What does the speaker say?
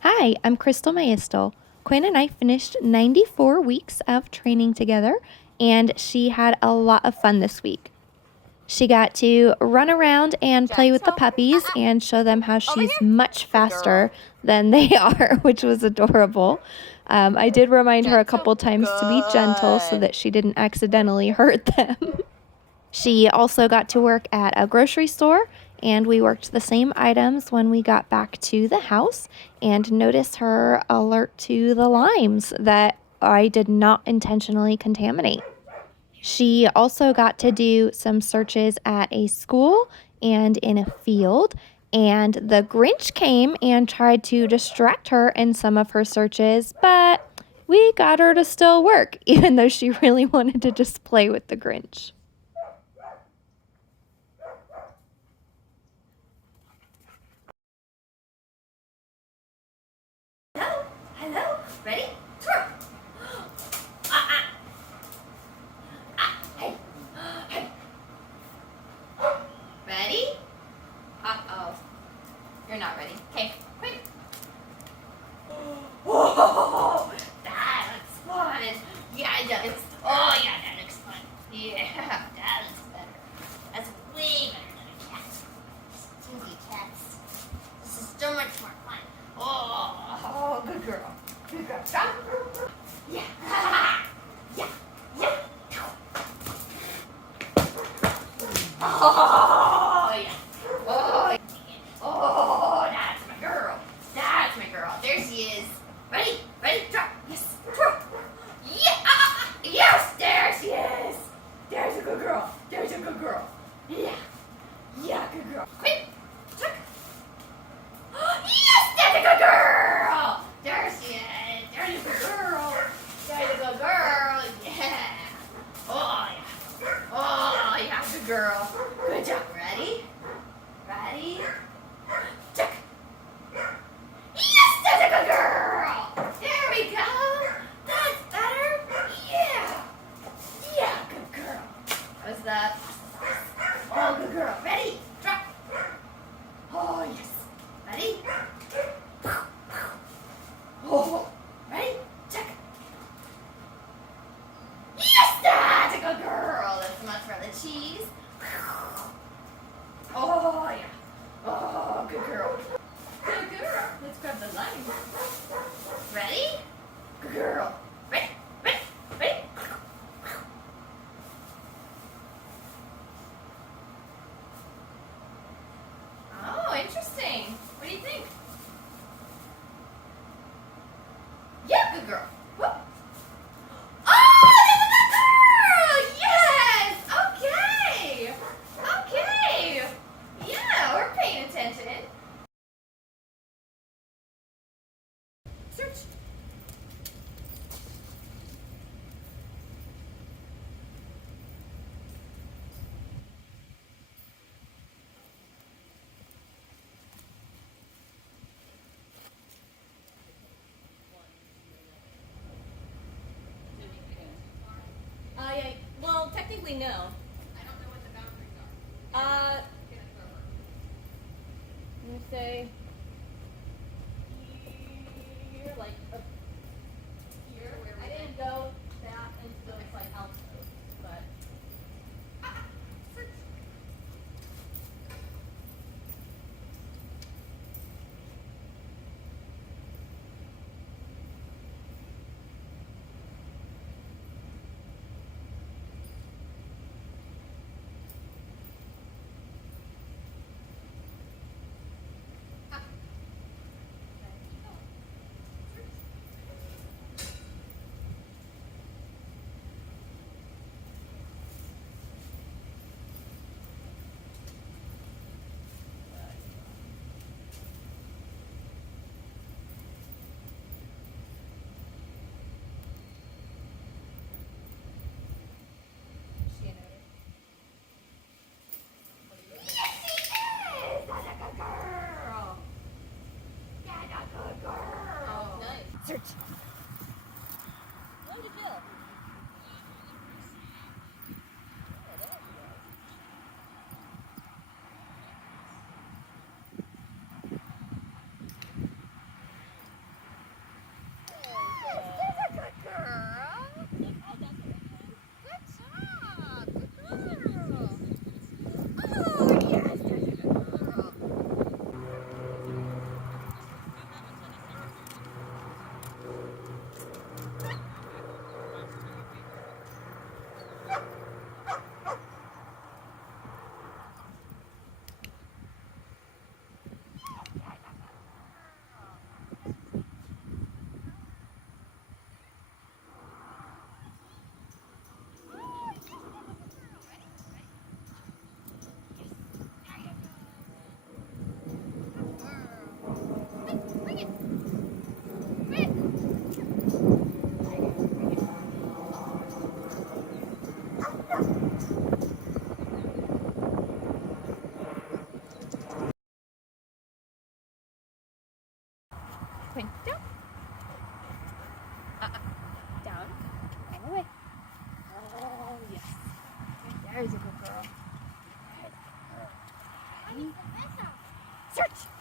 Hi, I'm Crystal Maistel. Quinn and I finished 94 weeks of training together, and she had a lot of fun this week. She got to run around and play with the puppies and show them how she's much faster than they are, which was adorable. I did remind her a couple times to be gentle so that she didn't accidentally hurt them. She also got to work at a grocery store, and we worked the same items when we got back to the house and noticed her alert to the limes that I did not intentionally contaminate. She also got to do some searches at a school and in a field, and the Grinch came and tried to distract her in some of her searches, but we got her to still work, even though she really wanted to just play with the Grinch. Hello? Ready? Twirl! Hey! Hey! Ready? Uh-oh. You're not ready. Okay, quick. Whoa! That looks fun. Yeah, that looks... Oh, yeah, that looks fun. Yeah, that looks better. That's way better than a cat. Stinky cats. This is so much more fun. Oh, good girl. Good girl. Stop. Yeah. Yeah. Yeah. Oh, yeah. Oh, oh, that's my girl. That's my girl. There she is. Ready? Ready? Drop. Yes. Twirl. Yeah. Yes, there she is. There's a good girl. There's a good girl. Yeah. Yeah, good girl. Quick. Check. Yes, that's a good girl. There she is. There's a good girl. There's a good girl. Yeah. Oh, yeah. Oh, yeah, good girl. Good job. Ready? Ready? Check. Yes, that's a good girl. There we go. That's better. Yeah. Yeah, good girl. What's that? Oh, good girl. Ready? Drop. Oh, yes. Ready? Oh, ready? Check. Yes, that's a good girl. That's much for the cheese. Oh, yeah. Oh, good girl. Good girl. Let's grab the lime. Ready? Good girl. Ready? Ready? Ready? Oh, interesting. What do you think? Yeah, good girl. Whoop. Oh, that's a good girl! Yes! Okay! Okay! Yeah, we're paying attention. Search. Yeah. Well, technically, no. I don't know what the boundaries are. I'm gonna say here, like here. I didn't go that into those like alcoves, but. Search. Yes, she is! That's a good girl! That's a good girl! Oh, nice. Search. When to kill? Quinn, down. Down. And away. Oh, yes. There's a good girl. Search.